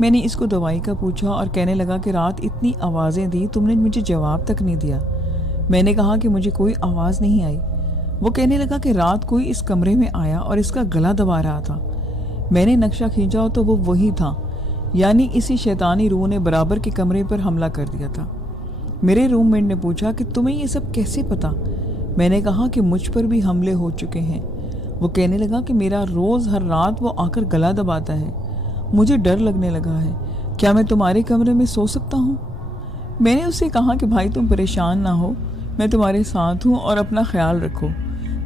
میں نے اس کو دوائی کا پوچھا اور کہنے لگا کہ رات اتنی آوازیں دی، تم نے مجھے جواب تک نہیں دیا۔ میں نے کہا کہ مجھے کوئی آواز نہیں آئی۔ وہ کہنے لگا کہ رات کوئی اس کمرے میں آیا اور اس کا گلا دبا رہا تھا۔ میں نے نقشہ کھینچا تو وہ وہی تھا، یعنی اسی شیطانی روح نے برابر کے کمرے پر حملہ کر دیا تھا۔ میرے روم میٹ نے پوچھا کہ تمہیں یہ سب کیسے پتا؟ میں نے کہا کہ مجھ پر بھی حملے ہو چکے ہیں۔ وہ کہنے لگا کہ میرا روز ہر رات وہ آ کر گلا دباتا ہے، مجھے ڈر لگنے لگا ہے، کیا میں تمہارے کمرے میں سو سکتا ہوں؟ میں نے اس سے کہا کہ بھائی تم پریشان نہ ہو، میں تمہارے ساتھ ہوں اور اپنا خیال رکھو،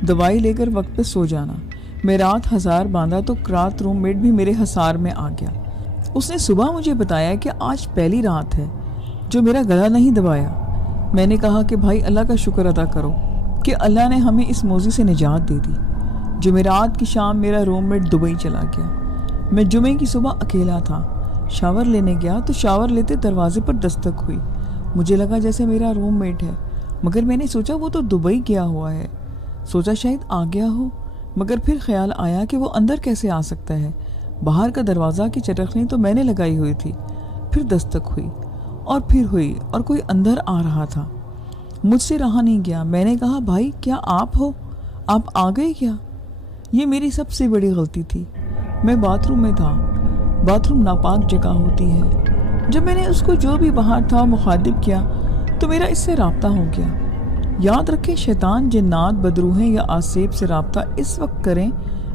دوائی لے کر وقت پہ سو جانا۔ میں رات ہزار باندھا تو رات روم میٹ بھی میرے حصار میں آ گیا۔ اس نے صبح مجھے بتایا کہ آج پہلی رات ہے جو میرا گلا نہیں دبایا۔ میں نے کہا کہ بھائی اللہ کا شکر ادا کرو کہ اللہ نے ہمیں اس موضوع سے نجات دے دی۔ جمعرات کی شام میرا روم میٹ دبئی چلا گیا۔ میں جمعے کی صبح اکیلا تھا، شاور لینے گیا تو شاور لیتے دروازے پر دستک ہوئی۔ مجھے لگا جیسے میرا روم میٹ ہے، مگر میں نے سوچا وہ تو دبئی گیا ہوا ہے، سوچا شاید آ گیا ہو، مگر پھر خیال آیا کہ وہ اندر کیسے آ سکتا ہے، باہر کا دروازہ کی چٹخنی تو میں نے لگائی ہوئی تھی۔ پھر دستک ہوئی اور پھر ہوئی اور کوئی اندر آ رہا تھا۔ مجھ سے رہا نہیں گیا، میں نے کہا بھائی کیا آپ ہو؟ آپ آ گئے کیا؟ یہ میری سب سے بڑی غلطی تھی۔ میں باتھ روم میں تھا، باتھ روم ناپاک جگہ ہوتی ہے۔ جب میں نے اس کو جو بھی باہر تھا مخاطب کیا تو میرا اس سے رابطہ ہو گیا۔ یاد رکھیں شیطان، جنات، بدروہیں یا آسیب سے رابطہ اس وقت کریں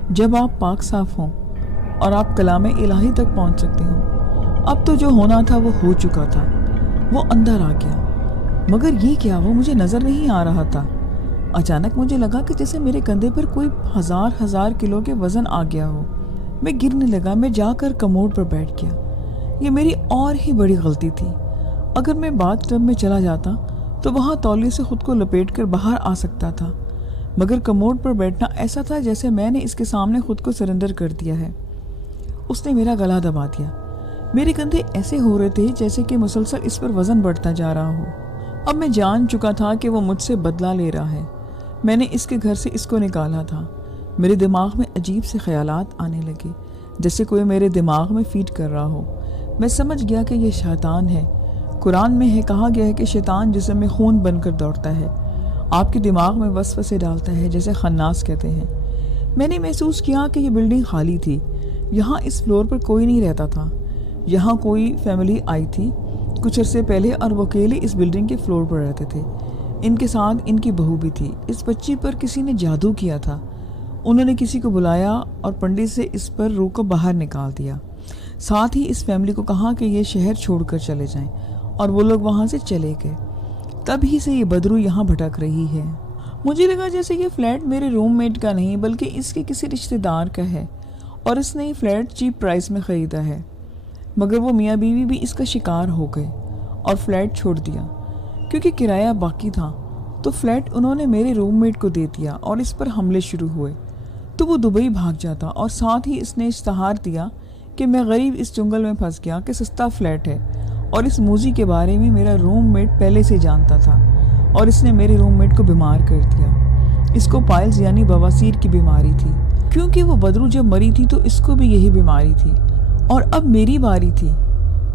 جب آپ پاک صاف ہوں اور آپ کلام الہی تک پہنچ سکتے ہوں۔ اب تو جو ہونا تھا وہ ہو چکا تھا، وہ اندر آ گیا، مگر یہ کیا، وہ مجھے نظر نہیں آ رہا تھا۔ اچانک مجھے لگا کہ جیسے میرے کندھے پر کوئی ہزار کلو کے وزن آ گیا ہو۔ میں گرنے لگا، میں جا کر کموڈ پر بیٹھ گیا۔ یہ میری اور ہی بڑی غلطی تھی۔ اگر میں باتھ ٹب میں چلا جاتا تو وہاں تولیے سے خود کو لپیٹ کر باہر آ سکتا تھا، مگر کموڈ پر بیٹھنا ایسا تھا جیسے میں نے اس کے سامنے خود کو سرنڈر کر دیا ہے۔ اس نے میرا گلا دبا دیا، میرے کندھے ایسے ہو رہے تھے جیسے کہ مسلسل اس پر وزن بڑھتا جا رہا ہو۔ اب میں جان چکا تھا کہ وہ مجھ سے بدلہ لے رہا ہے۔ میں نے اس کے گھر سے اس کو نکالا تھا۔ میرے دماغ میں عجیب سے خیالات آنے لگے، جیسے کوئی میرے دماغ میں فیڈ کر رہا ہو۔ میں سمجھ گیا کہ یہ شیطان ہے۔ قرآن میں کہا گیا ہے کہ شیطان جسم میں خون بن کر دوڑتا ہے، آپ کے دماغ میں وسوسے ڈالتا ہے، جیسے خناس کہتے ہیں۔ میں نے محسوس کیا کہ یہ بلڈنگ خالی تھی، یہاں اس فلور پر کوئی نہیں رہتا تھا۔ یہاں کوئی فیملی آئی تھی کچھ عرصے پہلے اور وہ اکیلے اس بلڈنگ کے فلور پر رہتے تھے۔ ان کے ساتھ ان کی بہو بھی تھی۔ اس بچی پر کسی نے جادو کیا تھا۔ انہوں نے کسی کو بلایا اور پنڈت سے اس پر روح کو باہر نکال دیا۔ ساتھ ہی اس فیملی کو کہا کہ یہ شہر چھوڑ کر چلے جائیں، اور وہ لوگ وہاں سے چلے گئے۔ تب ہی سے یہ بدرو یہاں بھٹک رہی ہے۔ مجھے لگا جیسے یہ فلیٹ میرے روم میٹ کا نہیں بلکہ اس کے کسی رشتہ دار کا ہے، اور اس نے یہ فلیٹ چیپ پرائس میں خریدا ہے، مگر وہ میاں بیوی بھی اس کا شکار ہو گئے اور فلیٹ چھوڑ دیا۔ کیونکہ کرایہ باقی تھا تو فلیٹ انہوں نے میرے روم میٹ کو دے دیا اور اس پر حملے شروع ہوئے۔ تو وہ دبئی بھاگ جاتا اور ساتھ ہی اس نے اشتہار دیا کہ میں غریب اس جنگل میں پھنس گیا کہ سستا فلیٹ ہے، اور اس موزی کے بارے میں میرا روم میٹ پہلے سے جانتا تھا، اور اس نے میرے روم میٹ کو بیمار کر دیا۔ اس کو پائلز یعنی بواسیر کی بیماری تھی، کیونکہ وہ بدرو جب مری تھی تو اس کو بھی یہی بیماری تھی، اور اب میری باری تھی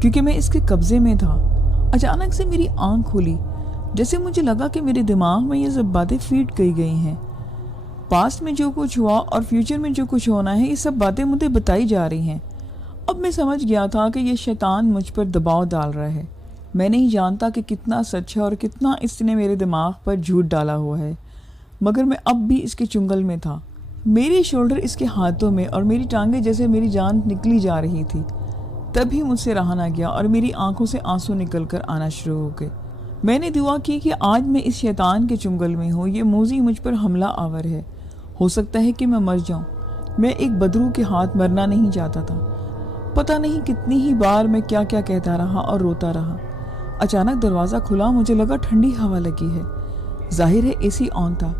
کیونکہ میں اس کے قبضے میں تھا۔ اچانک سے میری آنکھ کھلی، جیسے مجھے لگا کہ میرے دماغ میں یہ سب باتیں فیڈ کی گئی ہیں۔ پاسٹ میں جو کچھ ہوا اور فیوچر میں جو کچھ ہونا ہے، یہ سب باتیں مجھے بتائی جا رہی ہیں۔ اب میں سمجھ گیا تھا کہ یہ شیطان مجھ پر دباؤ ڈال رہا ہے۔ میں نہیں جانتا کہ کتنا سچ ہے اور کتنا اس نے میرے دماغ پر جھوٹ ڈالا ہوا ہے، مگر میں اب بھی اس کے چنگل میں تھا۔ میری شولڈر اس کے ہاتھوں میں اور میری ٹانگیں جیسے میری جان نکلی جا رہی تھی۔ تب ہی مجھ سے رہا نہ گیا اور میری آنکھوں سے آنسو نکل کر آنا شروع ہو گئے۔ میں نے دعا کی کہ آج میں اس شیطان کے چنگل میں ہوں، یہ موذی مجھ پر حملہ آور ہے، ہو سکتا ہے کہ میں مر جاؤں۔ میں ایک بدرو کے ہاتھ مرنا نہیں چاہتا تھا۔ پتہ نہیں کتنی ہی بار میں کیا کیا کہتا رہا اور روتا رہا۔ اچانک دروازہ کھلا، مجھے لگا ٹھنڈی ہوا لگی ہے، ظاہر ہے اے سی آن تھا۔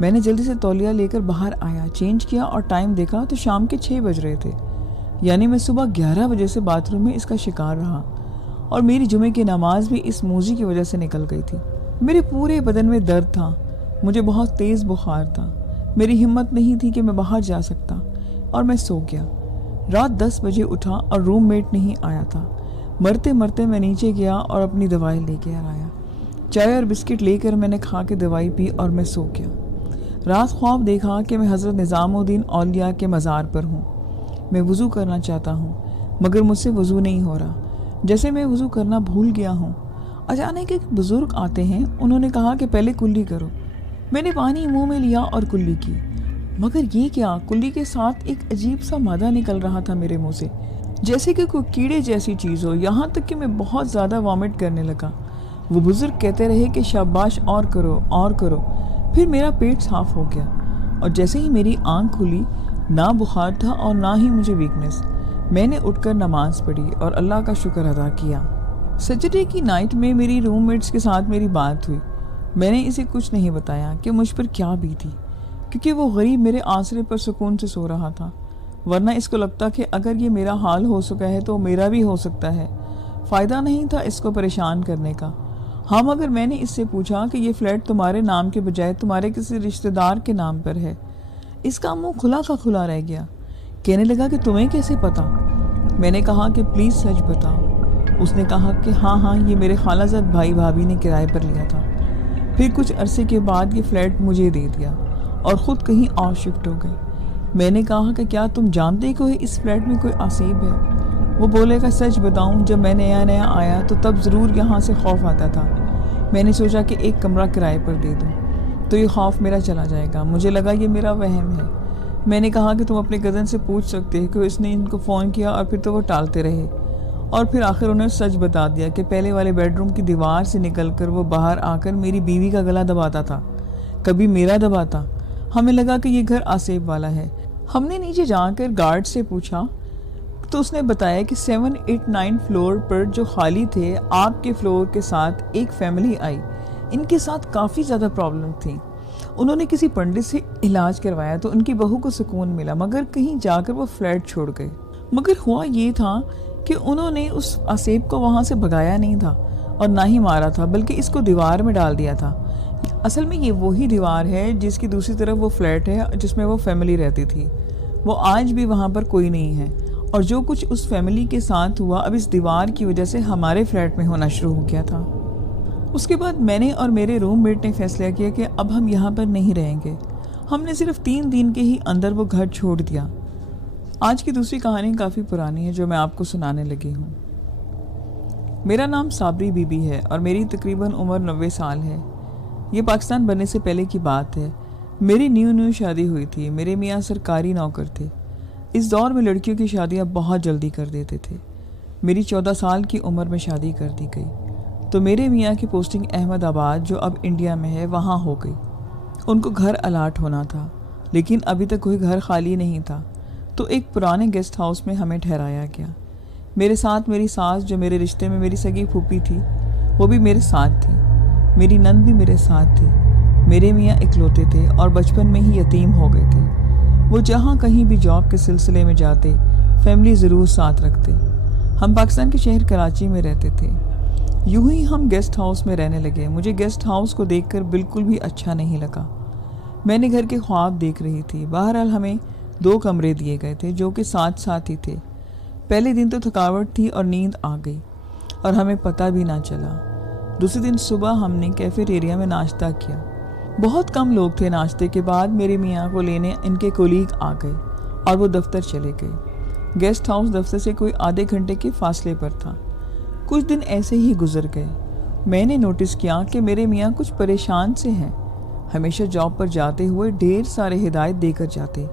میں نے جلدی سے تولیہ لے کر باہر آیا، چینج کیا اور ٹائم دیکھا تو شام کے 6 بج رہے تھے، یعنی میں صبح 11 بجے سے باتھ روم میں اس کا شکار رہا، اور میری جمعے کی نماز بھی اس موذی کی وجہ سے نکل گئی تھی۔ میرے پورے بدن میں درد تھا، مجھے بہت تیز بخار تھا، میری ہمت نہیں تھی کہ میں باہر جا سکتا، اور میں سو گیا۔ رات 10 بجے اٹھا اور روم میٹ نہیں آیا تھا۔ مرتے مرتے میں نیچے گیا اور اپنی دوائی لے کے آیا۔ چائے اور بسکٹ لے کر میں نے کھا کے دوائی پی اور میں سو گیا۔ رات خواب دیکھا کہ میں حضرت نظام الدین اولیاء کے مزار پر ہوں۔ میں وضو کرنا چاہتا ہوں مگر مجھ سے وضو نہیں ہو رہا، جیسے میں وضو کرنا بھول گیا ہوں۔ اچانک ایک بزرگ آتے ہیں، انہوں نے کہا کہ پہلے کلی کرو۔ میں نے پانی منہ میں لیا اور کلی کی، مگر یہ کیا، کلی کے ساتھ ایک عجیب سا مادہ نکل رہا تھا میرے منہ سے، جیسے کہ کوئی کیڑے جیسی چیز ہو، یہاں تک کہ میں بہت زیادہ وامٹ کرنے لگا۔ وہ بزرگ کہتے رہے کہ شاباش، اور کرو اور کرو۔ پھر میرا پیٹ صاف ہو گیا اور جیسے ہی میری آنکھ کھلی، نہ بخار تھا اور نہ ہی مجھے ویکنس۔ میں نے اٹھ کر نماز پڑھی اور اللہ کا شکر ادا کیا۔ سیٹرڈے کی نائٹ میں میری روم میٹس کے ساتھ میری بات ہوئی۔ میں نے اسے کچھ نہیں بتایا کہ مجھ پر کیا بیتی، کیونکہ وہ غریب میرے آسرے پر سکون سے سو رہا تھا، ورنہ اس کو لگتا کہ اگر یہ میرا حال ہو سکا ہے تو میرا بھی ہو سکتا ہے۔ فائدہ نہیں تھا اس کو پریشان کرنے کا۔ ہاں، مگر میں نے اس سے پوچھا کہ یہ فلیٹ تمہارے نام کے بجائے تمہارے کسی رشتہ دار کے نام پر ہے۔ اس کا منہ کھلا کا کھلا رہ گیا۔ کہنے لگا کہ تمہیں کیسے پتا؟ میں نے کہا کہ پلیز سچ بتاؤ۔ اس نے کہا کہ ہاں یہ میرے خالہ زاد بھائی بھابھی نے کرائے پر لیا تھا، پھر کچھ عرصے کے بعد یہ فلیٹ مجھے دے دیا اور خود کہیں اور شفٹ ہو گئے۔ میں نے کہا کہ کیا تم جانتے کہ اس فلیٹ میں کوئی آصیب ہے؟ وہ بولے گا سچ بتاؤں، جب میں نیا آیا تو تب ضرور یہاں سے خوف آتا تھا۔ میں نے سوچا کہ ایک کمرہ کرائے پر دے دوں تو یہ خوف میرا چلا جائے گا۔ مجھے لگا یہ میرا وہم ہے۔ میں نے کہا کہ تم اپنے کزن سے پوچھ سکتے ہیں کہ اس نے ان کو فون کیا، اور پھر تو وہ ٹالتے رہے، اور پھر آخر انہوں نے سچ بتا دیا کہ پہلے والے بیڈ روم کی دیوار سے نکل کر وہ باہر آ کر میری بیوی کا گلا دباتا تھا، کبھی میرا دباتا۔ ہمیں لگا کہ یہ گھر آصیب والا ہے۔ ہم نے نیچے جا کر گارڈ سے پوچھا تو اس نے بتایا کہ 7, 8, 9 فلور پر جو خالی تھے، آپ کے فلور کے ساتھ ایک فیملی آئی، ان کے ساتھ کافی زیادہ پرابلم تھیں۔ انہوں نے کسی پنڈت سے علاج کروایا تو ان کی بہو کو سکون ملا، مگر کہیں جا کر وہ فلیٹ چھوڑ گئے۔ مگر ہوا یہ تھا کہ انہوں نے اس آصیب کو وہاں سے بھگایا نہیں تھا اور نہ ہی مارا تھا، بلکہ اس کو دیوار میں ڈال دیا تھا۔ اصل میں یہ وہی دیوار ہے جس کی دوسری طرف وہ فلیٹ ہے جس میں وہ فیملی رہتی تھی۔ وہ آج بھی وہاں پر کوئی نہیں ہے، اور جو کچھ اس فیملی کے ساتھ ہوا اب اس دیوار کی وجہ سے ہمارے فلیٹ میں ہونا شروع ہو گیا تھا۔ اس کے بعد میں نے اور میرے روم میٹ نے فیصلہ کیا کہ اب ہم یہاں پر نہیں رہیں گے۔ ہم نے صرف 3 دن کے ہی اندر وہ گھر چھوڑ دیا۔ آج کی دوسری کہانی کافی پرانی ہے جو میں آپ کو سنانے لگی ہوں۔ میرا نام صابری بی بی ہے اور میری تقریباً عمر 90 سال ہے۔ یہ پاکستان بننے سے پہلے کی بات ہے۔ میری نیو شادی ہوئی تھی۔ میرے میاں سرکاری نوکر تھے۔ اس دور میں لڑکیوں کی شادیاں بہت جلدی کر دیتے تھے۔ میری 14 سال کی عمر میں شادی کر دی گئی تو میرے میاں کی پوسٹنگ احمد آباد جو اب انڈیا میں ہے وہاں ہو گئی۔ ان کو گھر الاٹ ہونا تھا، لیکن ابھی تک کوئی گھر خالی نہیں تھا، تو ایک پرانے گیسٹ ہاؤس میں ہمیں ٹھہرایا گیا۔ میرے ساتھ میری ساس جو میرے رشتے میں میری سگی پھوپھی تھی وہ بھی میرے ساتھ تھی۔ میری نند بھی میرے ساتھ تھی۔ میرے میاں اکلوتے تھے اور بچپن میں ہی یتیم ہو گئے تھے۔ وہ جہاں کہیں بھی جاب کے سلسلے میں جاتے فیملی ضرور ساتھ رکھتے۔ ہم پاکستان کے شہر کراچی میں رہتے تھے۔ یوں ہی ہم گیسٹ ہاؤس میں رہنے لگے۔ مجھے گیسٹ ہاؤس کو دیکھ کر بالکل بھی اچھا نہیں لگا۔ میں نے گھر کے خواب دیکھ رہی تھی۔ بہرحال ہمیں 2 کمرے دیے گئے تھے جو کہ ساتھ ہی تھے۔ پہلے دن تو تھکاوٹ تھی اور نیند آ گئی اور ہمیں پتہ بھی نہ چلا۔ دوسرے دن صبح ہم نے کیفیٹیریا میں ناشتہ کیا۔ بہت کم لوگ تھے۔ ناشتے کے بعد میرے میاں کو لینے ان کے کولیگ آ گئے اور وہ دفتر چلے گئے۔ گیسٹ ہاؤس دفتر سے کوئی آدھے گھنٹے کے فاصلے پر تھا۔ کچھ دن ایسے ہی گزر گئے۔ میں نے نوٹس کیا کہ میرے میاں کچھ پریشان سے ہیں۔ ہمیشہ جاب پر جاتے ہوئے ڈھیر سارے ہدایت دے کر جاتے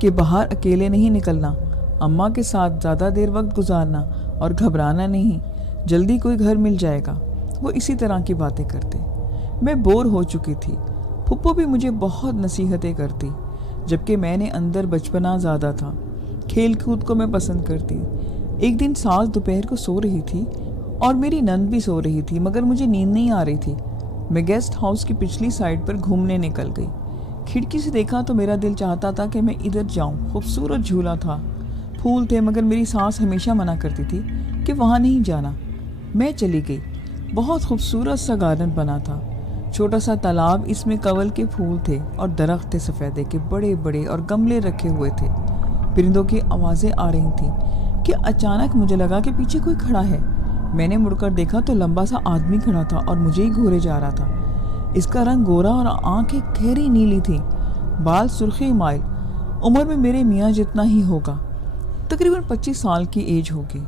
کہ باہر اکیلے نہیں نکلنا، اماں کے ساتھ زیادہ دیر وقت گزارنا اور گھبرانا نہیں، جلدی کوئی گھر مل جائے گا۔ وہ اسی طرح کی باتیں کرتے۔ میں بور ہو چکی تھی۔ پھپھو بھی مجھے بہت نصیحتیں کرتی، جبکہ میں نے اندر بچپنا زیادہ تھا۔ کھیل کود کو میں پسند کرتی۔ ایک دن ساس دوپہر کو سو رہی تھی اور میری نند بھی سو رہی تھی، مگر مجھے نیند نہیں آ رہی تھی۔ میں گیسٹ ہاؤس کی پچھلی سائڈ پر گھومنے نکل گئی۔ کھڑکی سے دیکھا تو میرا دل چاہتا تھا کہ میں ادھر جاؤں۔ خوبصورت جھولا تھا، پھول تھے، مگر میری ساس ہمیشہ منع کرتی تھی کہ وہاں نہیں جانا۔ میں چلی گئی۔ بہت خوبصورت سا گارڈن بنا تھا، چھوٹا سا تالاب، اس میں کنول کے پھول تھے اور درخت تھے سفیدے کے بڑے بڑے اور گملے رکھے ہوئے تھے۔ پرندوں کی آوازیں آ رہی تھیں کہ اچانک مجھے لگا کہ پیچھے کوئی کھڑا ہے۔ میں نے مڑ کر دیکھا تو لمبا سا آدمی کھڑا تھا اور مجھے ہی گھورے جا رہا تھا۔ اس کا رنگ گورا اور آنکھیں گہری نیلی تھیں، بال سرخی مائل، عمر میں میرے میاں جتنا ہی ہوگا، تقریباً 25 سال کی ایج ہوگی۔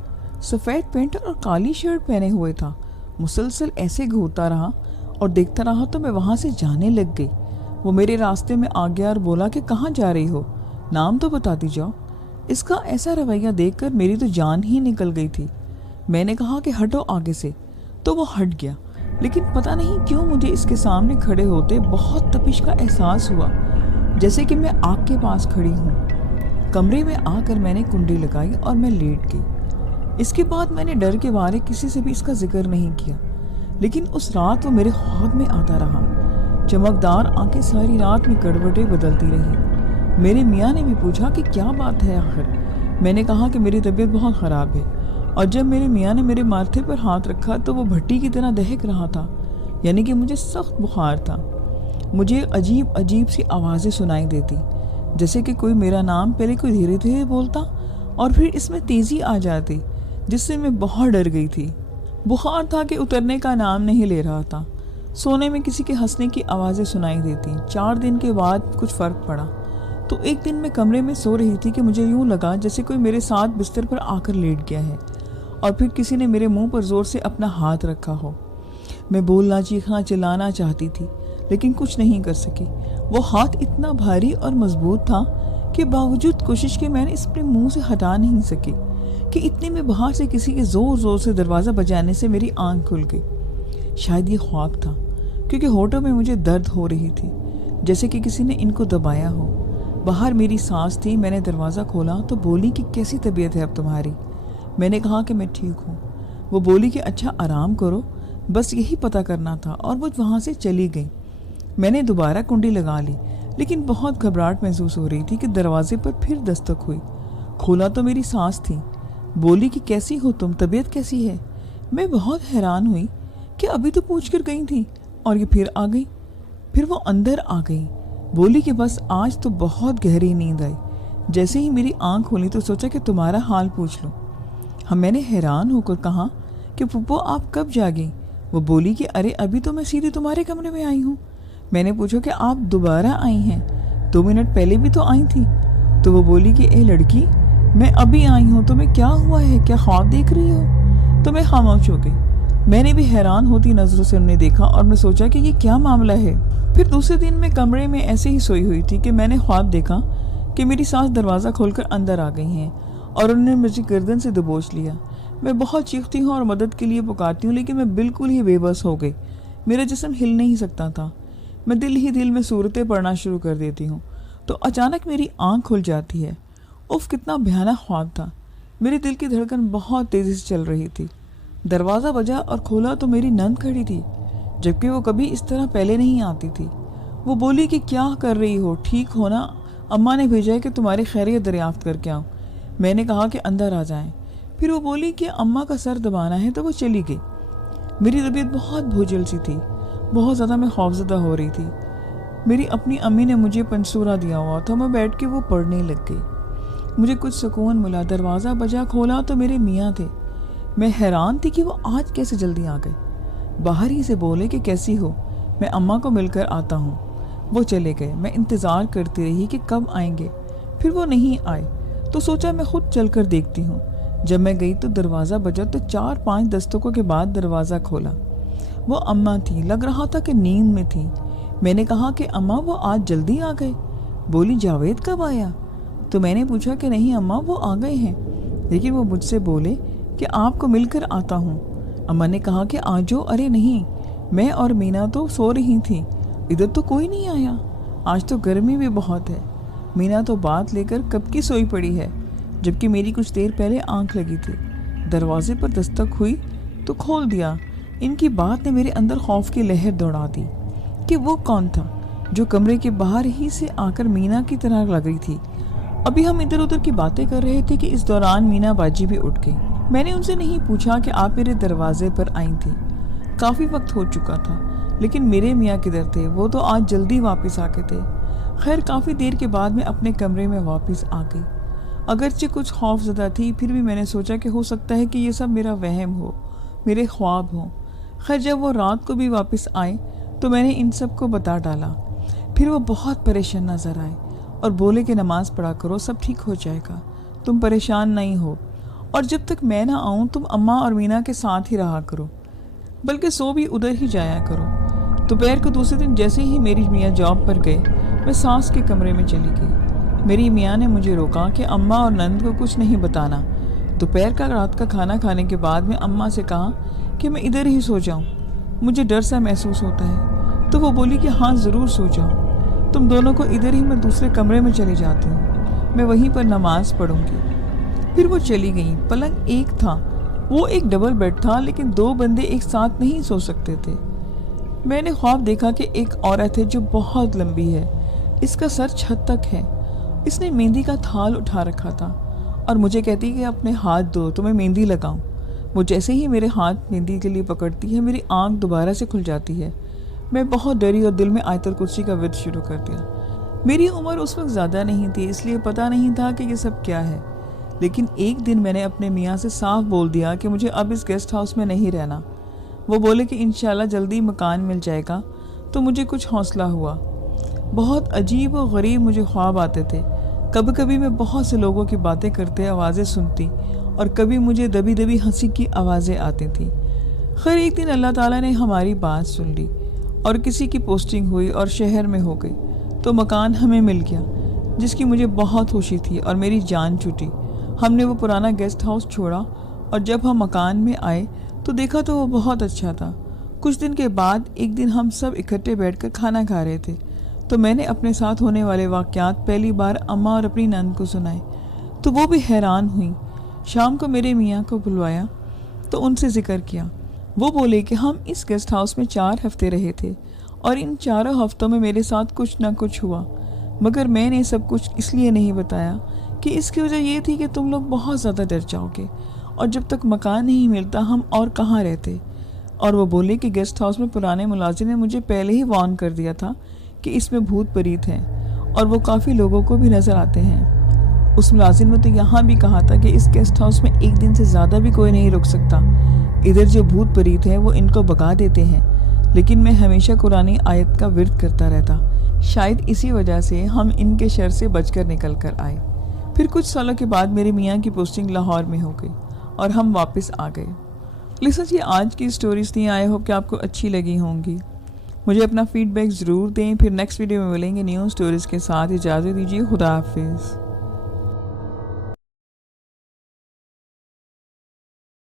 سفید پینٹ اور کالی شرٹ پہنے ہوئے تھا۔ مسلسل ایسے گھورتا رہا اور دیکھتا رہا تو میں وہاں سے جانے لگ گئی۔ وہ میرے راستے میں آ گیا اور بولا کہ کہاں جا رہی ہو، نام تو بتا دی جاؤ۔ اس کا ایسا رویہ دیکھ کر میری تو جان ہی نکل گئی تھی۔ میں نے کہا کہ ہٹو آگے سے، تو وہ ہٹ گیا، لیکن پتہ نہیں کیوں مجھے اس کے سامنے کھڑے ہوتے بہت تپش کا احساس ہوا، جیسے کہ میں آگ کے پاس کھڑی ہوں۔ کمرے میں آ کر میں نے کنڈی لگائی اور میں لیٹ گئی۔ اس کے بعد میں نے ڈر کے بارے کسی سے بھی اس کا ذکر نہیں کیا، لیکن اس رات وہ میرے خواب میں آتا رہا۔ چمکدار آنکھیں ساری رات میں کڑوٹیں بدلتی رہی۔ میرے میاں نے بھی پوچھا کہ کیا بات ہے آخر۔ میں نے کہا کہ میری طبیعت بہت خراب ہے، اور جب میرے میاں نے میرے ماتھے پر ہاتھ رکھا تو وہ بھٹی کی طرح دہک رہا تھا، یعنی کہ مجھے سخت بخار تھا۔ مجھے عجیب عجیب سی آوازیں سنائی دیتی، جیسے کہ کوئی میرا نام پہلے کوئی دھیرے دھیرے بولتا اور پھر اس میں تیزی آ جاتی، جس سے میں بہت ڈر گئی تھی۔ بخار تھا کہ اترنے کا نام نہیں لے رہا تھا۔ سونے میں کسی کے ہنسنے کی آوازیں سنائی دیتی۔ 4 دن کے بعد کچھ فرق پڑا تو ایک دن میں کمرے میں سو رہی تھی کہ مجھے یوں لگا جیسے کوئی میرے ساتھ بستر پر آ کر لیٹ گیا ہے، اور پھر کسی نے میرے منہ پر زور سے اپنا ہاتھ رکھا ہو۔ میں بولنا، چیخنا، چلانا چاہتی تھی، لیکن کچھ نہیں کر سکی۔ وہ ہاتھ اتنا بھاری اور مضبوط تھا کہ باوجود کوشش کے میں نے اس اپنے منہ سے ہٹا نہیں سکی کہ اتنے میں باہر سے کسی کے زور زور سے دروازہ بجانے سے میری آنکھ کھل گئی۔ شاید یہ خواب تھا، کیونکہ ہونٹوں میں مجھے درد ہو رہی تھی، جیسے کہ کسی نے ان کو دبایا ہو۔ باہر میری سانس تھی۔ میں نے دروازہ کھولا تو بولی کہ کیسی طبیعت ہے اب تمہاری؟ میں نے کہا کہ میں ٹھیک ہوں۔ وہ بولی کہ اچھا آرام کرو، بس یہی پتہ کرنا تھا، اور وہ وہاں سے چلی گئی۔ میں نے دوبارہ کنڈی لگا لی، لیکن بہت گھبراہٹ محسوس ہو رہی تھی کہ دروازے پر پھر دستک ہوئی۔ کھولا تو میری سانس تھی۔ بولی کہ کیسی ہو تم، طبیعت کیسی ہے؟ میں بہت حیران ہوئی کہ ابھی تو پوچھ کر گئی تھی اور یہ پھر آ گئی۔ پھر وہ اندر آ گئی۔ بولی کہ بس آج تو بہت گہری نیند آئی۔ جیسے ہی میری آنکھ کھولی تو سوچا کہ تمہارا حال پوچھ لوں۔ میں نے حیران ہو کر کہا کہ پھپھو آپ کب جاگیں؟ وہ بولی کہ ارے ابھی تو میں سیدھے تمہارے کمرے میں آئی ہوں۔ میں نے پوچھا کہ آپ دوبارہ آئی ہیں؟ 2 منٹ پہلے بھی تو آئی تھی۔ تو وہ بولی کہ اے لڑکی، میں ابھی آئی ہوں، تمہیں کیا ہوا ہے؟ کیا خواب دیکھ رہی ہو؟ تو میں خاموش ہو گئی۔ میں نے بھی حیران ہوتی نظروں سے انہیں دیکھا اور میں سوچا کہ یہ کیا معاملہ ہے۔ پھر دوسرے دن میں کمرے میں ایسے ہی سوئی ہوئی تھی کہ میں نے خواب دیکھا کہ میری سانس دروازہ کھول کر اندر آ گئی ہیں اور انہوں نے مجھے گردن سے دبوچ لیا۔ میں بہت چیختی ہوں اور مدد کے لیے پکارتی ہوں، لیکن میں بالکل ہی بے بس ہو گئی۔ میرا جسم ہل نہیں سکتا تھا۔ میں دل ہی دل میں صورتیں پڑھنا شروع کر دیتی ہوں تو اچانک میری آنکھ کھل جاتی ہے۔ اف، کتنا بھیانک خواب تھا۔ میرے دل کی دھڑکن بہت تیزی سے چل رہی تھی۔ دروازہ بجا اور کھولا تو میری نند کھڑی تھی، جبکہ وہ کبھی اس طرح پہلے نہیں آتی تھی۔ وہ بولی کہ کیا کر رہی ہو، ٹھیک ہو نا؟ اماں نے بھیجا ہے کہ تمہاری خیریت دریافت کر کے آؤں۔ میں نے کہا کہ اندر آ جائیں۔ پھر وہ بولی کہ اماں کا سر دبانا ہے تو وہ چلی گئی۔ میری طبیعت بہت بھوجل سی تھی، بہت زیادہ میں خوفزدہ ہو رہی تھی۔ میری اپنی امی نے مجھے پنسورا دیا ہوا تھا، میں بیٹھ کے وہ پڑھنے لگ گئی۔ مجھے کچھ سکون ملا۔ دروازہ بجا، کھولا تو میرے میاں تھے۔ میں حیران تھی کہ وہ آج کیسے جلدی آ گئے۔ باہر ہی سے بولے کہ کیسی ہو، میں اماں کو مل کر آتا ہوں۔ وہ چلے گئے۔ میں انتظار کرتی رہی کہ کب آئیں گے، پھر وہ نہیں آئے تو سوچا میں خود چل کر دیکھتی ہوں۔ جب میں گئی تو دروازہ بجا تو 4-5 دستکوں کے بعد دروازہ کھولا۔ وہ اماں تھی، لگ رہا تھا کہ نیند میں تھی۔ میں نے کہا کہ اماں وہ آج جلدی آ گئے۔ بولی جاوید کب آیا؟ تو میں نے پوچھا کہ نہیں اماں وہ آ گئے ہیں، لیکن وہ مجھ سے بولے کہ آپ کو مل کر آتا ہوں۔ اماں نے کہا کہ آجو۔ ارے نہیں، میں اور مینا تو سو رہی تھی، ادھر تو کوئی نہیں آیا۔ آج تو گرمی بھی بہت ہے۔ مینا تو بات لے کر کب کی سوئی پڑی ہے، جبکہ میری کچھ دیر پہلے آنکھ لگی تھی۔ دروازے پر دستک ہوئی تو کھول دیا۔ ان کی بات نے میرے اندر خوف کی لہر دوڑا دی کہ وہ کون تھا جو کمرے کے باہر ہی سے آ کر مینا کی طرح لگ رہی تھی۔ ابھی ہم ادھر ادھر کی باتیں کر رہے تھے کہ اس دوران مینا باجی بھی اٹھ گئی۔ میں نے ان سے نہیں پوچھا کہ آپ میرے دروازے پر آئی تھیں، کافی وقت ہو چکا تھا، لیکن میرے میاں کدھر تھے؟ وہ تو آج جلدی واپس آ کے تھے۔ خیر کافی دیر کے بعد میں اپنے کمرے میں واپس آ گئی۔ اگرچہ کچھ خوف زدہ تھی، پھر بھی میں نے سوچا کہ ہو سکتا ہے کہ یہ سب میرا وہم ہو، میرے خواب ہوں۔ خیر جب وہ رات کو بھی واپس آئے تو میں نے ان سب کو بتا ڈالا۔ پھر وہ بہت پریشان نظر آئے اور بولے کہ نماز پڑھا کرو، سب ٹھیک ہو جائے گا، تم پریشان نہیں ہو، اور جب تک میں نہ آؤں تم اماں اور مینا کے ساتھ ہی رہا کرو، بلکہ سو بھی ادھر ہی جایا کرو۔ دوپہر کو دوسرے دن جیسے ہی میری میاں جاب پر گئے، میں ساس کے کمرے میں چلی گئی۔ میری میاں نے مجھے روکا کہ اماں اور نند کو کچھ نہیں بتانا۔ دوپہر کا رات کا کھانا کھانے کے بعد میں اماں سے کہا کہ میں ادھر ہی سو جاؤں، مجھے ڈر سا محسوس ہوتا ہے، تو وہ بولی کہ ہاں ضرور سو جاؤ، تم دونوں کو ادھر ہی میں دوسرے کمرے میں چلی جاتی ہوں، میں وہیں پر نماز پڑھوں گی۔ پھر وہ چلی گئیں۔ پلنگ ایک تھا، وہ ایک ڈبل بیڈ تھا، لیکن دو بندے ایک ساتھ نہیں سو سکتے تھے۔ میں نے خواب دیکھا کہ ایک عورت ہے جو بہت لمبی ہے، اس کا سر چھت تک ہے، اس نے مہندی کا تھال اٹھا رکھا تھا اور مجھے کہتی کہ اپنے ہاتھ دو تو میں مہندی لگاؤں۔ وہ جیسے ہی میرے ہاتھ مہندی کے لیے پکڑتی ہے، میری آنکھ دوبارہ سے کھل جاتی ہے۔ میں بہت ڈری اور دل میں آیت الکرسی کا ورد شروع کر دیا۔ میری عمر اس وقت زیادہ نہیں تھی، اس لیے پتہ نہیں تھا کہ یہ سب کیا ہے، لیکن ایک دن میں نے اپنے میاں سے صاف بول دیا کہ مجھے اب اس گیسٹ ہاؤس میں نہیں رہنا۔ وہ بولے کہ انشاءاللہ جلدی مکان مل جائے گا، تو مجھے کچھ حوصلہ ہوا۔ بہت عجیب و غریب مجھے خواب آتے تھے۔ کبھی کبھی میں بہت سے لوگوں کی باتیں کرتے آوازیں سنتی، اور کبھی مجھے دبی دبی ہنسی کی آوازیں آتی تھیں۔ خیر ایک دن اللہ تعالیٰ نے ہماری بات سن لی اور کسی کی پوسٹنگ ہوئی اور شہر میں ہو گئی، تو مکان ہمیں مل گیا، جس کی مجھے بہت خوشی تھی اور میری جان چھوٹی۔ ہم نے وہ پرانا گیسٹ ہاؤس چھوڑا اور جب ہم مکان میں آئے تو دیکھا تو وہ بہت اچھا تھا۔ کچھ دن کے بعد ایک دن ہم سب اکٹھے بیٹھ کر کھانا کھا رہے تھے، تو میں نے اپنے ساتھ ہونے والے واقعات پہلی بار اماں اور اپنی نند کو سنائے، تو وہ بھی حیران ہوئیں۔ شام کو میرے میاں کو بلوایا تو ان سے ذکر کیا۔ وہ بولے کہ ہم اس گیسٹ ہاؤس میں 4 ہفتے رہے تھے اور ان 4 ہفتوں میں میرے ساتھ کچھ نہ کچھ ہوا، مگر میں نے سب کچھ اس لیے نہیں بتایا کہ اس کی وجہ یہ تھی کہ تم لوگ بہت زیادہ ڈر جاؤ گے، اور جب تک مکان نہیں ملتا ہم اور کہاں رہتے۔ اور وہ بولے کہ گیسٹ ہاؤس میں پرانے ملازم نے مجھے پہلے ہی وارن کر دیا تھا کہ اس میں بھوت پریت ہیں اور وہ کافی لوگوں کو بھی نظر آتے ہیں۔ اس ملازم نے تو یہاں بھی کہا تھا کہ اس گیسٹ ہاؤس میں ایک دن سے زیادہ بھی کوئی نہیں رک سکتا، ادھر جو بھوت پریت ہیں وہ ان کو بھگا دیتے ہیں، لیکن میں ہمیشہ قرآنی آیت کا ورد کرتا رہتا، شاید اسی وجہ سے ہم ان کے شر سے بچ کر نکل کر آئے۔ پھر کچھ سالوں کے بعد میرے میاں کی پوسٹنگ لاہور میں ہو گئی اور ہم واپس آ گئے۔ لسنر، یہ آج کی سٹوریز تھیں، آئی ہوپ کہ آپ کو اچھی لگی ہوں گی۔ مجھے اپنا فیڈ بیک ضرور دیں۔ پھر نیکسٹ ویڈیو میں ملیں گے نیو سٹوریز کے ساتھ۔ اجازت دیجیے، خدا حافظ۔